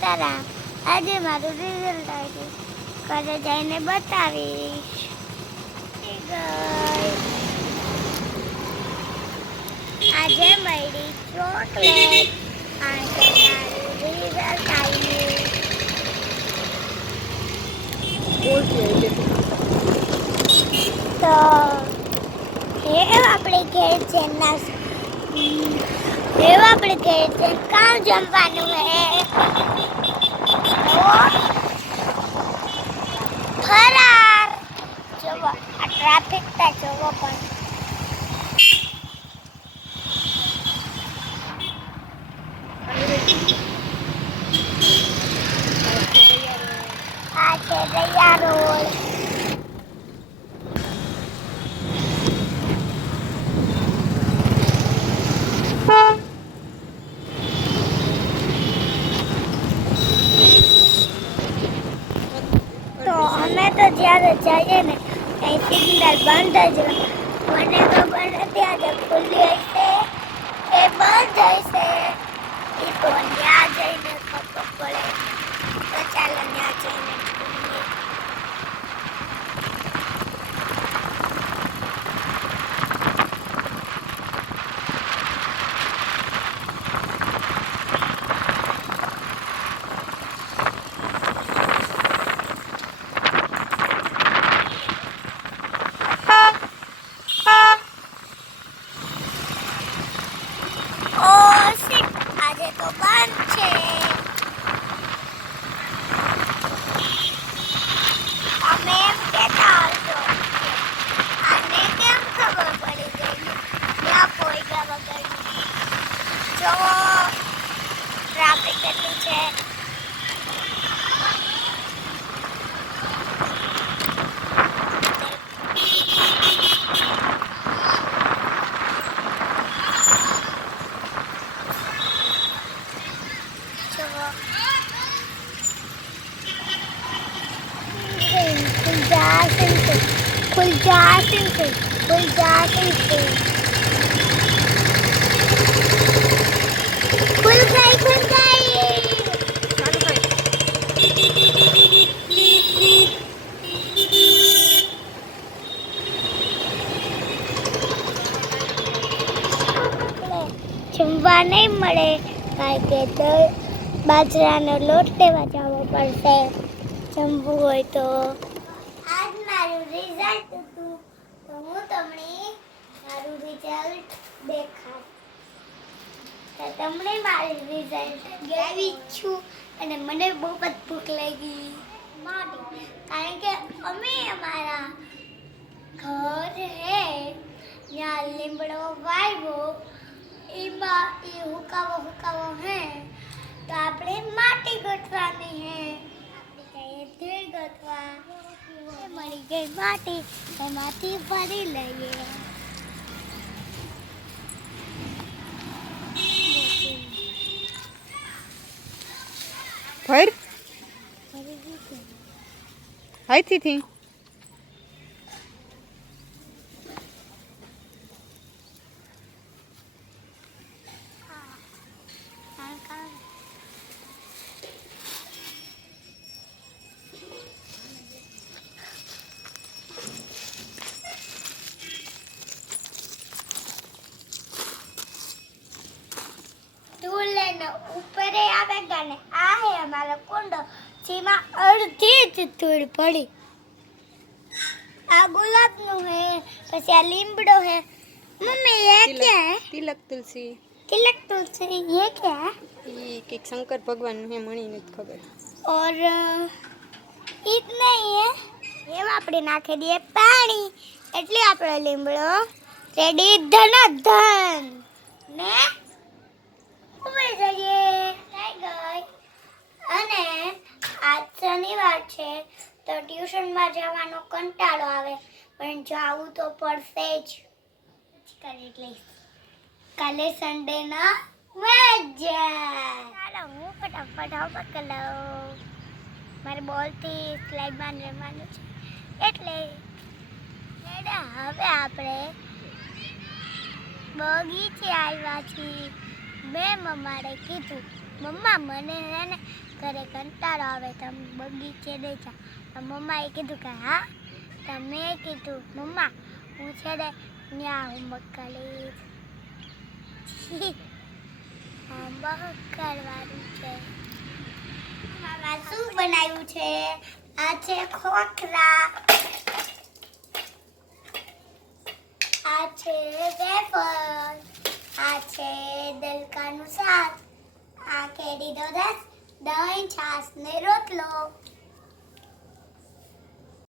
તારા. આજે મારું રિઝલ્ટ આવ્યું ઘરે જઈને બતાવીશ. આજે મળી ચોકલેટ. આજે મારું રિઝલ્ટ આવ્યું. તો એ આપણે ઘેર છે એવું આપણે કહે છે કામ જમવાનું હે તો ફરાર જોવો આ ટ્રાફિક તા જોવો પણ આ છે દયા રોડ તો અમે તો જ્યારે જઈએ ને, એ સિગ્નલ બંધ જ. મને ખબર નથી આજે ખુલ્લી હશે એ બંધ હશે એ તો ત્યાં જઈને ખબર પડે તો ચાલો ત્યાં જઈને જોઈએ. ઓ શિટ આજે તો બંધ છે અમે એમ કહેતા હશો કે આને કેમ ખબર પડી ગઈ ત્યાં પોઈગા વગર જો ટ્રાફિક કેટલી છે જુઓ જા સિંહ ખુલ જા સિંહ ખુલ ગઈ ખુલ ગઈ જમવા નહીં મળે, કારણ કે તો બાજરાનો લોટ લેવા જવો પડશે. જમવું હોય તો મારું રિઝલ્ટ હતું. તો હું તમને મારું રિઝલ્ટ દેખાડ તો તમને મારું રિઝલ્ટ ગેવી છું. અને મને બહુ જ ભૂખ લાગી. કારણ કે અમે અમારા ઘર હે ત્યાં લીમડો વાવ્યો. એમાં એ હુકાવો હુકાવો હે. તો આપણે માટી ગોઠવાની હે. આપણે કહીએ ધીર ગોઠવા. એ ગઈ માટી એમાંથી ભરી લઈએ. ભર ભરી દીધું. હાઈથી થી કાં કાં. તું લઈને ઉપરે અને આ હે અમારો કુંડો જેમાં અડધી જ પડી. આ ગુલાબનું હે પછી આ લીમડો હે. મમ્મી એ કે તિલક તુલસી. તિલક તુલસી એ કે એ કે શંકર ભગવાનનું હે મણી નથી ખબર. ઓર ઈત નહીં હે. એમાં આપણે નાખી દઈએ પાણી. એટલે આપણો લીમડો રેડી ધન ધન. ને ઊભી જઈએ ગઈ. અને આજ શનિવાર છે, તો ટ્યુશનમાં જવાનો કંટાળો આવે, પણ જવું તો પડશે જ. કરી લઈશ. કાલે સન્ડે ના મજા ચાલો, હું ફટાફટ કરી લઉં. મારે બોલથી સ્લાઇડમાં રહેવાનું છે. એટલે હવે આપણે બગીચે આવ્યા છીએ. મેં અમારે કીધું મમ્મા, મને છે ને ઘરે કંટાળો આવે, તમે બગીચે તો મમ્માએ કીધું કે, હા તો કીધું, મમ્મા, હું છે ને ત્યાં હોમવર્ક કરીશ હોમવર્ક કરવાનું છે. શું બનાવ્યું છે? આ છે ખોખરા આ છે દલકાનું શાક આ કેરીનો રસ દહીં છાશ ને રોટલો